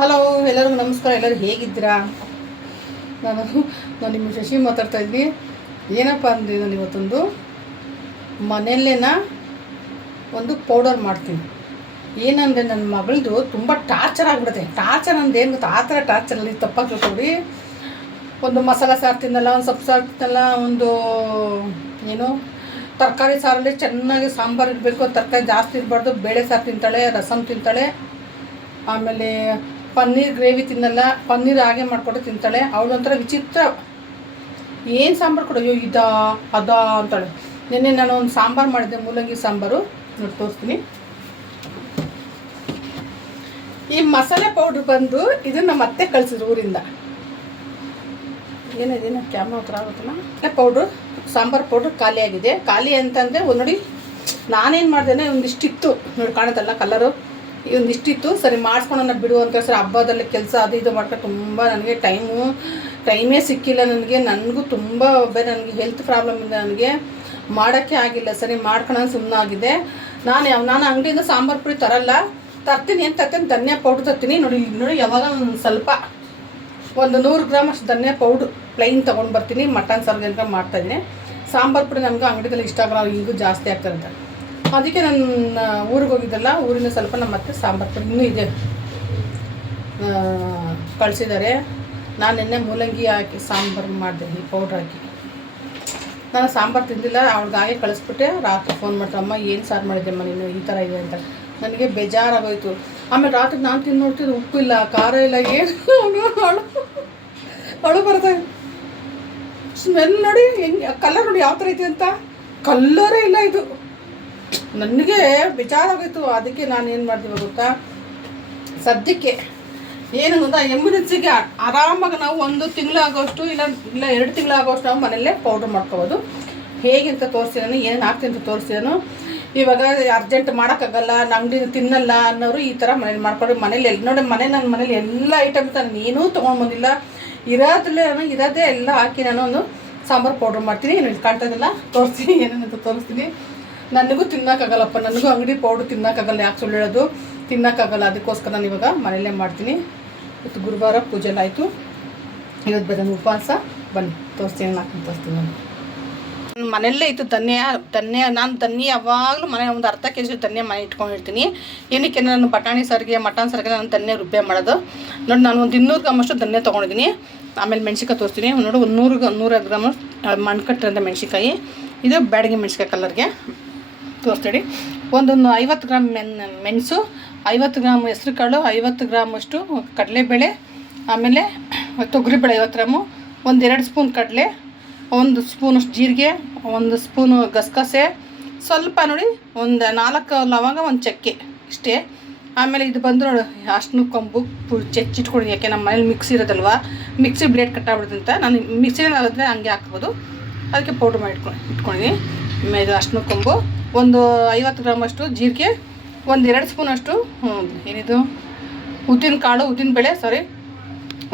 Hello, ಎಲ್ಲರಿಗೂ ನಮಸ್ಕಾರ. ಎಲ್ಲರೂ ಹೇಗಿದ್ದೀರಾ? ನಾನು ನಿಮ್ಮ ಶಶಿ ಮಾತಾಡ್ತಾ ಇದ್ದೀನಿ. ಏನಪ್ಪ ಅಂದರೆ ನಾನು ಇವತ್ತೊಂದು ಮನೆಯಲ್ಲೇನ ಒಂದು ಪೌಡರ್ ಮಾಡ್ತೀನಿ. ಏನಂದರೆ ನನ್ನ ಮಗಳದು ತುಂಬ ಟಾರ್ಚರ್ ಆಗಿಬಿಡುತ್ತೆ. ಟಾರ್ಚರ್ ಅಂದ್ರೆ ಏನು ಗೊತ್ತಾ? ಆ ಥರ ಟಾರ್ಚರಲ್ಲಿ ತಪ್ಪಾಗಿ ತಿಳ್ಕೊಬಿಡಿ. ಒಂದು ಮಸಾಲೆ ಸಾರು ತಿನ್ನಲ್ಲ, ಒಂದು ಸೊಪ್ಪು ಸಾರು ತಿನ್ನಲ್ಲ, ಒಂದು ಏನು ತರಕಾರಿ ಸಾರಲ್ಲಿ ಚೆನ್ನಾಗಿ ಸಾಂಬಾರು ಇರಬೇಕು, ತರಕಾರಿ ಜಾಸ್ತಿ ಇರಬಾರ್ದು. ಬೇಳೆ ಸಾರು ತಿಂತಾಳೆ, ರಸಮ್ ತಿಂತಾಳೆ, ಆಮೇಲೆ ಪನ್ನೀರ್ ಗ್ರೇವಿ ತಿನ್ನಲ್ಲ, ಪನ್ನೀರ್ ಹಾಗೆ ಮಾಡಿಕೊಟ್ಟು ತಿಂತಾಳೆ. ಅವಳೊಂಥರ ವಿಚಿತ್ರ. ಏನು ಸಾಂಬಾರು ಕೊಡೋ ಇದಾ ಅದಾ ಅಂತಾಳೆ. ನಿನ್ನೆ ನಾನು ಒಂದು ಸಾಂಬಾರು ಮಾಡಿದ್ದೆ, ಮೂಲಂಗಿ ಸಾಂಬಾರು. ನೋಡಿ ತೋರಿಸ್ತೀನಿ. ಈ ಮಸಾಲೆ ಪೌಡ್ರ್ ಬಂದು ಇದನ್ನು ಮತ್ತೆ ಕಳಿಸಿದ್ರು ಊರಿಂದ. ಏನಿದೇನು ಕ್ಯಾಮ್ರಾ ಹತ್ರ ಆಗುತ್ತಲ್ಲ. ಪೌಡ್ರು, ಸಾಂಬಾರು ಪೌಡ್ರ್ ಖಾಲಿಯಾಗಿದೆ. ಖಾಲಿ ಅಂತಂದರೆ ನೋಡಿ, ನಾನೇನು ಮಾಡ್ದೇನೆ, ಒಂದಿಷ್ಟಿತ್ತು ನೋಡಿ, ಕಾಣುತ್ತಲ್ಲ ಕಲರು, ಒಂದಿಷ್ಟಿತ್ತು. ಸರಿ ಮಾಡಿಸ್ಕೊಳ್ಳೋಣ ಬಿಡು ಅಂತ ಸರಿ, ಹಬ್ಬದಲ್ಲಿ ಕೆಲಸ ಅದು ಇದು ಮಾಡ್ಕೊಂಡು ತುಂಬ ನನಗೆ ಟೈಮೇ ಸಿಕ್ಕಿಲ್ಲ ನನಗೂ ತುಂಬ ಬೇರೆ ನನಗೆ ಹೆಲ್ತ್ ಪ್ರಾಬ್ಲಮ್ ಇದೆ, ನನಗೆ ಮಾಡೋಕ್ಕೆ ಆಗಿಲ್ಲ. ಸರಿ ಮಾಡ್ಕೊಳ್ಳೋ ಸುಮ್ಮನಾಗಿದೆ. ನಾನು ಅಂಗಡಿಯಿಂದ ಸಾಂಬಾರು ಪುಡಿ ತರ್ತೀನಿ ಅಂತ ತರ್ತೀನಿ. ಧನಿಯಾ ಪೌಡ್ರ್ ತರ್ತೀನಿ. ನೋಡಿ ಯಾವಾಗ ಸ್ವಲ್ಪ ಒಂದು 100 ಗ್ರಾಮ್ ಅಷ್ಟು ಧನಿಯಾ ಪೌಡ್ರ್ ಪ್ಲೈನ್ ತೊಗೊಂಡು ಬರ್ತೀನಿ. ಮಟನ್ ಸಾರಿಗೆ ಅಂತ ಮಾಡ್ತಾಯಿದ್ದೀನಿ. ಸಾಂಬಾರು ಪುಡಿ ನಮ್ಗೆ ಅಂಗಡಿದಲ್ಲಿ ಇಷ್ಟ ಆಗಲ್ಲ, ಹಿಂಗೂ ಜಾಸ್ತಿ ಆಗ್ತಾರಂತ. ಅದಕ್ಕೆ ನಾನು ಊರಿಗೆ ಹೋಗಿದ್ದಲ್ಲ, ಊರಿನ ಸ್ವಲ್ಪ ನಮ್ಮ ಮತ್ತೆ ಸಾಂಬಾರು ಪುಡಿ ಇನ್ನೂ ಇದೆ, ಕಳಿಸಿದ್ದಾರೆ. ನಾನು ನಿನ್ನೆ ಮೂಲಂಗಿ ಹಾಕಿ ಸಾಂಬಾರು ಮಾಡಿದೆ, ಈ ಪೌಡ್ರ್ ಹಾಕಿ. ನಾನು ಸಾಂಬಾರು ತಿಂದಿಲ್ಲ, ಅವ್ಳಿಗೆ ಕಳಿಸ್ಬಿಟ್ಟೆ. ರಾತ್ರಿ ಫೋನ್ ಮಾಡ್ತಾರೆ, ಅಮ್ಮ ಏನು ಸಾರು ಮಾಡಿದ್ದೆಮ್ಮ ನೀನು, ಈ ಥರ ಇದೆ ಅಂತ. ನನಗೆ ಬೇಜಾರಾಗೋಯ್ತು. ಆಮೇಲೆ ರಾತ್ರಿ ನಾನು ತಿಂದು ನೋಡ್ತಿದ್ದು, ಉಪ್ಪು ಇಲ್ಲ, ಖಾರ ಇಲ್ಲ, ಏನು ಅಳು ಬರ್ತಾ. ಸ್ಮೆಲ್ ನೋಡಿ, ಹೆಂಗೆ ಕಲರ್ ನೋಡಿ ಯಾವ ಥರ ಐತಿ ಅಂತ. ಕಲ್ಲರೇ ಇಲ್ಲ ಇದು. ನನಗೆ ಬೇಜಾರಾಗೋಯ್ತು. ಅದಕ್ಕೆ ನಾನು ಏನು ಮಾಡ್ತೀವಿ ಗೊತ್ತಾ, ಸದ್ಯಕ್ಕೆ ಏನು ಗೊತ್ತಾ, ಎಮರ್ಜೆನ್ಸಿಗೆ ಆರಾಮಾಗಿ ನಾವು 1 ತಿಂಗಳಾಗೋಷ್ಟು ಇಲ್ಲ 2 ತಿಂಗಳಾಗೋಷ್ಟು ನಾವು ಮನೆಯಲ್ಲೇ ಪೌಡ್ರ್ ಮಾಡ್ಕೋಬೋದು. ಹೇಗೆ ಅಂತ ತೋರಿಸ್ತೀನಿ ನಾನು, ಏನು ಹಾಕ್ತೀನಿ ಅಂತ ತೋರಿಸ್ತೀನಿ ನಾನು. ಇವಾಗ ಅರ್ಜೆಂಟ್ ಮಾಡೋಕ್ಕಾಗಲ್ಲ, ಅಂಗಡಿ ತಿನ್ನಲ್ಲ ಅನ್ನೋರು ಈ ಥರ ಮನೇಲಿ ಮಾಡ್ಕೊಂಡು, ಮನೇಲಿ ನೋಡಿ ನನ್ನ ಮನೇಲಿ ಎಲ್ಲ ಐಟಮ್ಸ್ ನಾನು ಏನೂ ತೊಗೊಂಡ್ಬಂದಿಲ್ಲ. ಇರೋದೇ ಎಲ್ಲ ಹಾಕಿ ನಾನು ಒಂದು ಸಾಂಬಾರು ಪೌಡ್ರ್ ಮಾಡ್ತೀನಿ. ಏನು ಕಾಣ್ತಾ ಇದೆಲ್ಲ ತೋರಿಸ್ತೀನಿ, ಏನೇನಂತ ತೋರಿಸ್ತೀನಿ. ನನಗೂ ತಿನ್ನೋಕ್ಕಾಗಲ್ಲಪ್ಪ, ನನಗೂ ಅಂಗಡಿ ಪೌಡ್ರ್ ತಿನ್ನೋಕ್ಕಾಗಲ್ಲ. ಯಾಕೆ ಸುಳ್ಳು ಹೇಳೋದು, ತಿನ್ನೋಕ್ಕಾಗಲ್ಲ. ಅದಕ್ಕೋಸ್ಕರ ನಾನು ಇವಾಗ ಮನೆಯಲ್ಲೇ ಮಾಡ್ತೀನಿ. ಇವತ್ತು ಗುರುವಾರ ಪೂಜೆ ಎಲ್ಲ ಆಯಿತು. ಇವತ್ತು ಬರೋದು ಉಪವಾಸ. ಬನ್ನಿ ತೋರಿಸ್ತೀನಿ, ಹಾಕಿ ತೋರಿಸ್ತೀನಿ. ನಾನು ಮನೆಯಲ್ಲೇ ಇತ್ತು ಧನ್ಯ. ನಾನು ಧನ್ಯ ಯಾವಾಗಲೂ ಮನೆ ಒಂದು ಅರ್ಧ ಕೆಜಿ ಧನ್ಯ ಮನೆ ಇಟ್ಕೊಂಡಿರ್ತೀನಿ. ಏನಕ್ಕೆ ನಾನು ಬಟಾಣಿ ಸಾರಿಗೆ ಮಟನ್ ಸಾರಿಗೆ ನಾನು ಧನ್ಯ ರುಬ್ಬೆ ಮಾಡೋದು. ನೋಡಿ, ನಾನು ಒಂದು 200 ಗ್ರಾಮ್ ಅಷ್ಟು ಧನ್ಯ ತೊಗೊಂಡಿದ್ದೀನಿ. ಆಮೇಲೆ ಮೆಣ್ಸಿಕಾಯಿ ತೋರಿಸ್ತೀನಿ. ನೋಡಿ, ಒಂದು 100 ಗ್ರಾಮ್ ಮಣ್ಕಟ್ಟಿರೋಂಥ ಮೆಣ್ಸಿಕಾಯಿ. ಇದು ಬ್ಯಾಡಗಿ ಮೆಣ್ಸಿಕಾಯಿ ಕಲರ್ಗೆ ತೋರಿಸ್ತೀವಿ. ಒಂದು 50 ಗ್ರಾಮ್ ಮೆಣಸು, 50 ಗ್ರಾಮ್ ಹೆಸ್ರು ಕಾಳು, 50 ಗ್ರಾಮ್ ಅಷ್ಟು ಕಡಲೆಬೇಳೆ, ಆಮೇಲೆ ತೊಗರಿಬೇಳೆ 50 ಗ್ರಾಮು, 1-2 ಸ್ಪೂನ್ ಕಡಲೆ, 1 ಸ್ಪೂನಷ್ಟು ಜೀರಿಗೆ, 1 ಸ್ಪೂನು ಗಸಗಸೆ, ಸ್ವಲ್ಪ ನೋಡಿ ಒಂದು 4 ಲವಂಗ, 1 ಚಕ್ಕೆ, ಇಷ್ಟೇ. ಆಮೇಲೆ ಇದು ಬಂದು ನೋಡಿ, ಅಷ್ಟು ಕೊಂಬು ಚೆಚ್ಚಿಟ್ಕೊಂಡಿದ್ದೀನಿ. ಯಾಕೆ ನಮ್ಮ ಮನೇಲಿ ಮಿಕ್ಸಿ ಇರೋದಲ್ವ, ಮಿಕ್ಸಿ ಬ್ಲೇಡ್ ಕಟ್ಟಾಗ್ಬಿಡುತ್ತೆ ಅಂತ ನಾನು ಮಿಕ್ಸಿನಲ್ಲಿ ಆಗುತ್ತೆ ಹಂಗೆ ಹಾಕ್ಬೋದು. ಅದಕ್ಕೆ ಪೌಡ್ರ್ ಮಾಡಿ ಇಟ್ಕೊಂಡಿದ್ದೀನಿ. ಇದು ಅಷ್ಟು ಕೊಂಬು, ಒಂದು 50 ಗ್ರಾಮ್ ಅಷ್ಟು ಜೀರಿಗೆ, 1-2 ಸ್ಪೂನಷ್ಟು ಏನಿದು ಉದ್ದಿನಬೇಳೆ,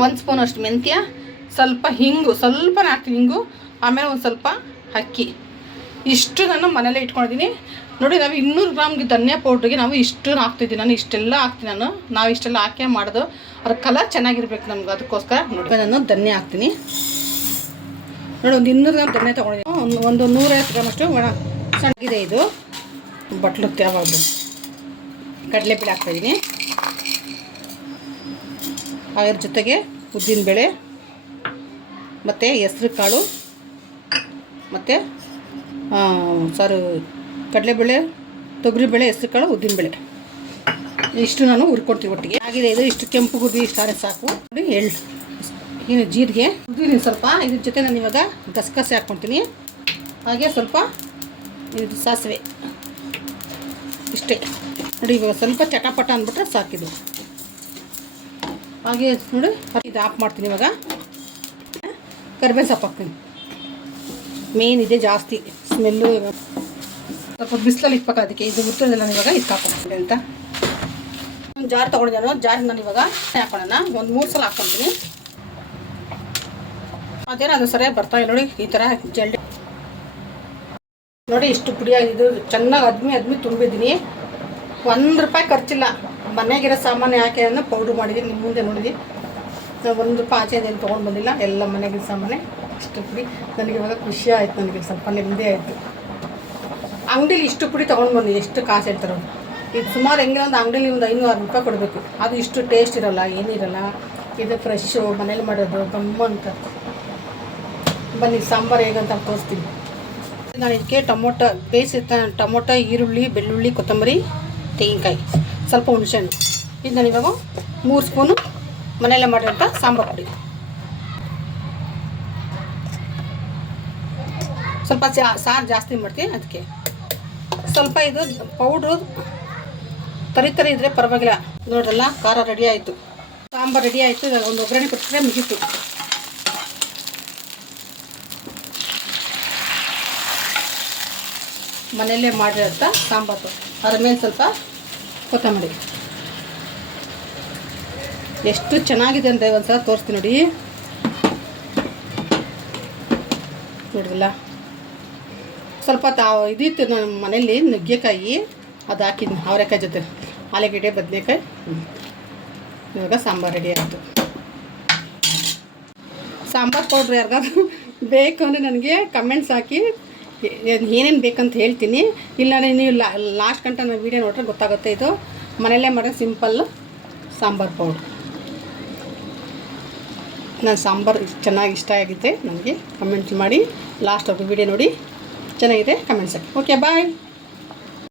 1 ಸ್ಪೂನಷ್ಟು ಮೆಂತ್ಯ, ಸ್ವಲ್ಪ ಹಿಂಗು, ಸ್ವಲ್ಪನೇ ಹಾಕ್ತೀನಿ ಹಿಂಗು, ಆಮೇಲೆ ಒಂದು ಸ್ವಲ್ಪ ಅಕ್ಕಿ. ಇಷ್ಟು ನಾನು ಮನೇಲೇ ಇಟ್ಕೊಂಡಿದ್ದೀನಿ. ನೋಡಿ, ನಾವು 200 ಗ್ರಾಮ್ಗೆ ಧನ್ಯಾ ಪೌಡ್ರಿಗೆ ನಾವು ಇಷ್ಟು ಹಾಕ್ತಿದ್ದೀನಿ. ನಾನು ಇಷ್ಟೆಲ್ಲ ಹಾಕ್ತೀನಿ. ನಾವು ಇಷ್ಟೆಲ್ಲ ಹಾಕೇ ಮಾಡೋದು. ಅದ್ರ ಕಲರ್ ಚೆನ್ನಾಗಿರ್ಬೇಕು ನಮ್ಗೆ, ಅದಕ್ಕೋಸ್ಕರ ನೋಡಿ ನಾನು ಧನ್ಯ ಹಾಕ್ತೀನಿ. ನೋಡಿ, ಒಂದು 200 ಗ್ರಾಮ್ ಧನ್ಯ ತೊಗೊಂಡಿದ್ದೀನಿ. ಒಂದು 150 ಗ್ರಾಮ್ ಅಷ್ಟು ಒಣ ಸಣ್ಣಗಿದೆ. ಇದು ಬಟ್ಲುತ್ತೆ ಯಾವಾಗಲೂ. ಕಡಲೆಬೇಳೆ ಹಾಕ್ತಾಯಿದ್ದೀನಿ. ಅದ್ರ ಜೊತೆಗೆ ಉದ್ದಿನಬೇಳೆ ಮತ್ತು ಹೆಸ್ರು ಕಾಳು ಮತ್ತು ಕಡಲೆಬೇಳೆ, ತೊಗರಿಬೇಳೆ, ಹೆಸ್ರು ಕಾಳು, ಉದ್ದಿನಬೇಳೆ ಇಷ್ಟು ನಾನು ಹುರ್ಕೊಡ್ತೀವಿ ಒಟ್ಟಿಗೆ. ಆಗಿದೆ ಇದು. ಇಷ್ಟು ಕೆಂಪು ಗುದ್ದಿ ಇಷ್ಟಾರೆ ಸಾಕು. ನೋಡಿ, ಏನು ಜೀರಿಗೆ ಉದ್ದಿನ ಸ್ವಲ್ಪ. ಇದ್ರ ಜೊತೆ ನಾನು ಇವಾಗ ಗಸಗಸೆ ಹಾಕ್ಕೊತೀನಿ. ಹಾಗೆ ಸ್ವಲ್ಪ ಇದು ಸಾಸಿವೆ, ಇಷ್ಟೇ. ನೋಡಿ, ಇವಾಗ ಸ್ವಲ್ಪ ಚಟಪಟ ಅಂದ್ಬಿಟ್ರೆ ಸಾಕಿದು. ಹಾಗೆ ನೋಡಿ, ಇದು ಆಫ್ ಮಾಡ್ತೀನಿ. ಇವಾಗ ಕರಿಬೇವು ಸೊಪ್ಪು ಹಾಕ್ತೀನಿ. ಮೇನ್ ಇದೆ ಜಾಸ್ತಿ ಸ್ಮೆಲ್ಲು. ಸ್ವಲ್ಪ ಬಿಸಿಲಲ್ಲಿ ಇಟ್ಬೇಕು, ಅದಕ್ಕೆ ಇದು ಗೊತ್ತಿರೋದಿಲ್ಲ. ನಾನು ಇವಾಗ ಇದು ಹಾಕ್ಕೊಂಡ್ಬಿಡಿ ಅಂತ ಒಂದು ಜಾರ್ ತೊಗೊಂಡಿದ್ದಾನು. ಜಾರಿಗೆ ನಾನು ಇವಾಗ ಹಾಕೊಳ್ಳೋಣ. ಒಂದು 3 ಸಲ ಹಾಕ್ಕೊತೀನಿ. ಅದೇನೋ ಅದು ಸರಿಯಾಗಿ ಬರ್ತಾಯಿಲ್ಲ ನೋಡಿ, ಈ ಥರ ಜಲ್ಡಿ ನೋಡಿ. ಇಷ್ಟು ಪುಡಿಯಾಗಿದ್ದು ಚೆನ್ನಾಗಿ ಅದ್ಮಿ ತುಂಬಿದ್ದೀನಿ. ₹1 ಖರ್ಚಿಲ್ಲ. ಮನೆಗಿರೋ ಸಾಮಾನು ಯಾಕೆ ಅನ್ನೋ ಪೌಡ್ರ್ ಮಾಡಿದ್ದೀನಿ, ನಿಮ್ಮ ಮುಂದೆ ನೋಡಿದ್ವಿ. ₹1 ಆಚೆದೇನು ತೊಗೊಂಡು ಬಂದಿಲ್ಲ, ಎಲ್ಲ ಮನೆಗಿರೋ ಸಾಮಾನೆ. ಇಷ್ಟು ಪುಡಿ ನನಗೆ ಇವಾಗ ಖುಷಿ ಆಯಿತು, ನನಗೆ ಸ್ವಲ್ಪ ನೆಮ್ಮದಿ ಆಯಿತು. ಅಂಗಡೀಲಿ ಇಷ್ಟು ಪುಡಿ ತೊಗೊಂಡು ಬಂದು ಎಷ್ಟು ಕಾಸು ಹೇಳ್ತಾರೆ ಅವರು. ಇದು ಸುಮಾರು ಹೆಂಗೆ ಒಂದು ಅಂಗಡೀಲಿ ಒಂದು ₹500-600 ಕೊಡಬೇಕು. ಅದು ಇಷ್ಟು ಟೇಸ್ಟ್ ಇರೋಲ್ಲ, ಏನಿರಲ್ಲ. ಇದು ಫ್ರೆಶ್ಶು ಮನೇಲಿ ಮಾಡೋದು ಗಮ್ಮ ಅಂತ. ಬನ್ನಿ ಸಾಂಬಾರು ಹೇಗಂತ ತೋರಿಸ್ತೀನಿ. ನಾನು ಇದಕ್ಕೆ ಟೊಮೊಟೊ, ಈರುಳ್ಳಿ, ಬೆಳ್ಳುಳ್ಳಿ, ಕೊತ್ತಂಬರಿ, ತೆಂಗಿನಕಾಯಿ, ಸ್ವಲ್ಪ ಹುಣಸೆಹಣ್ಣು. ಇದು ನಾನು ಇವಾಗ 3 ಸ್ಪೂನು ಮನೆಯಲ್ಲೇ ಮಾಡಿರೋಂಥ ಸಾಂಬಾರು ಪುಡಿ. ಸ್ವಲ್ಪ ಸಾರು ಜಾಸ್ತಿ ಮಾಡ್ತೀನಿ, ಅದಕ್ಕೆ ಸ್ವಲ್ಪ ಇದು ಪೌಡ್ರು ತರಿ ಇದ್ದರೆ ಪರವಾಗಿಲ್ಲ. ನೋಡ್ರಲ್ಲ, ಖಾರ ರೆಡಿ ಆಯಿತು, ಸಾಂಬಾರು ರೆಡಿ ಆಯಿತು. ಇವಾಗ ಒಂದು ಒಗ್ಗರಣೆ ಕೊಟ್ಟರೆ ಮುಗೀತು. ಮನೆಯಲ್ಲೇ ಮಾಡಿರೋಂಥ ಸಾಂಬಾರು, ಅದ್ರ ಮೇಲೆ ಸ್ವಲ್ಪ ಕೊತ್ತಂಬರಿ. ಎಷ್ಟು ಚೆನ್ನಾಗಿದೆ ಅಂದರೆ ಒಂದು ಸಲ ತೋರಿಸ್ತೀನಿ ನೋಡಿ. ನೋಡಿದಿಲ್ಲ, ಸ್ವಲ್ಪ ಇದಿತ್ತು ನಮ್ಮ ಮನೇಲಿ ನುಗ್ಗೆಕಾಯಿ, ಅದು ಹಾಕಿದ್ನಿ ಅವರೆಕಾಯಿ ಜೊತೆ, ಆಲೂಗೆಡ್ಡೆ, ಬದನೆಕಾಯಿ. ಇವಾಗ ಸಾಂಬಾರು ರೆಡಿ ಆಯಿತು. ಸಾಂಬಾರು ಪೌಡ್ರ್ ಯಾರಿಗಾದ್ರು ಬೇಕು ಅಂದರೆ ನನಗೆ ಕಮೆಂಟ್ಸ್ ಹಾಕಿ, ಏನೇನು ಬೇಕಂತ ಹೇಳ್ತೀನಿ. ಇಲ್ಲ ನೀವು ಲಾಸ್ಟ್ ಗಂಟ ನಾನು ವೀಡಿಯೋ ನೋಡ್ರೆ ಗೊತ್ತಾಗುತ್ತೆ. ಇದು ಮನೆಯಲ್ಲೇ ಮಾಡೋ ಸಿಂಪಲ್ ಸಾಂಬಾರು ಪೌಡ್ರ್. ನನ್ನ ಸಾಂಬಾರು ಚೆನ್ನಾಗಿ ಇಷ್ಟ ಆಗಿದೆ ನನಗೆ. ಕಮೆಂಟ್ ಮಾಡಿ ಲಾಸ್ಟ್ ವೀಡಿಯೋ ನೋಡಿ, ಚೆನ್ನಾಗಿದೆ ಕಮೆಂಟ್ಸ್ ಹಾಕಿ. ಓಕೆ, ಬಾಯ್.